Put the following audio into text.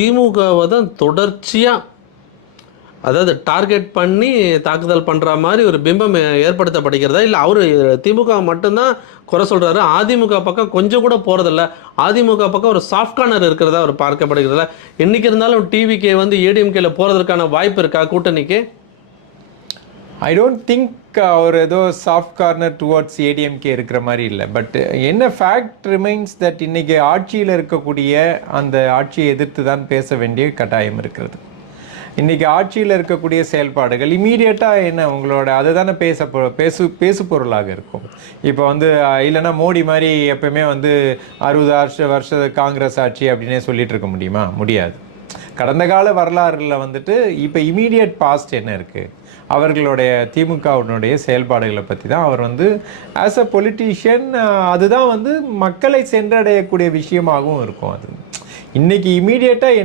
திமுகவை தான் தொடர்ச்சியாக அதாவது டார்கெட் பண்ணி தாக்குதல் பண்ணுற மாதிரி ஒரு பிம்பம் ஏற்படுத்தப்படுகிறதா, இல்லை அவர் திமுக மட்டும்தான் குறை சொல்கிறாரு, அதிமுக பக்கம் கொஞ்சம் கூட போகிறதில்ல, அதிமுக பக்கம் ஒரு சாஃப்ட் கார்னர் இருக்கிறதா அவர் பார்க்கப்படுகிறதா? என்றைக்கு இருந்தாலும் டிவிக்கு வந்து ஏடிஎம்கேல போகிறதுக்கான வாய்ப்பு இருக்கா கூட்டணிக்கு? ஐ டோன்ட் திங்க் அவர் ஏதோ சாஃப்ட் கார்னர் டுவர்ட்ஸ் ஏடிஎம்கே இருக்கிற மாதிரி இல்லை. பட் என்ன ஃபேக்ட் ரிமைன்ஸ் தட் இன்னைக்கு ஆட்சியில் இருக்கக்கூடிய அந்த ஆட்சியை எதிர்த்து தான் பேச வேண்டிய கட்டாயம் இருக்கிறது. இன்றைக்கி ஆட்சியில் இருக்கக்கூடிய செயல்பாடுகள் இமீடியட்டாக என்ன உங்களோட அதை தானே பேசு பொருளாக இருக்கும். இப்போ வந்து இல்லைன்னா மோடி மாதிரி எப்பவுமே வந்து 60 வருஷ காங்கிரஸ் ஆட்சி அப்படின்னே சொல்லிட்டு இருக்க முடியுமா? முடியாது. கடந்த கால வரலாறுல வந்துட்டு இப்போ இமீடியட் பாஸ்ட் என்ன இருக்குது, அவர்களுடைய திமுகவினுடைய செயல்பாடுகளை பற்றி தான் அவர் வந்து ஆஸ் அ பொலிட்டீஷியன் அதுதான் வந்து மக்களை சென்றடையக்கூடிய விஷயமாகவும் இருக்கும். அது இன்னைக்கு இமீடியட்டாக என்ன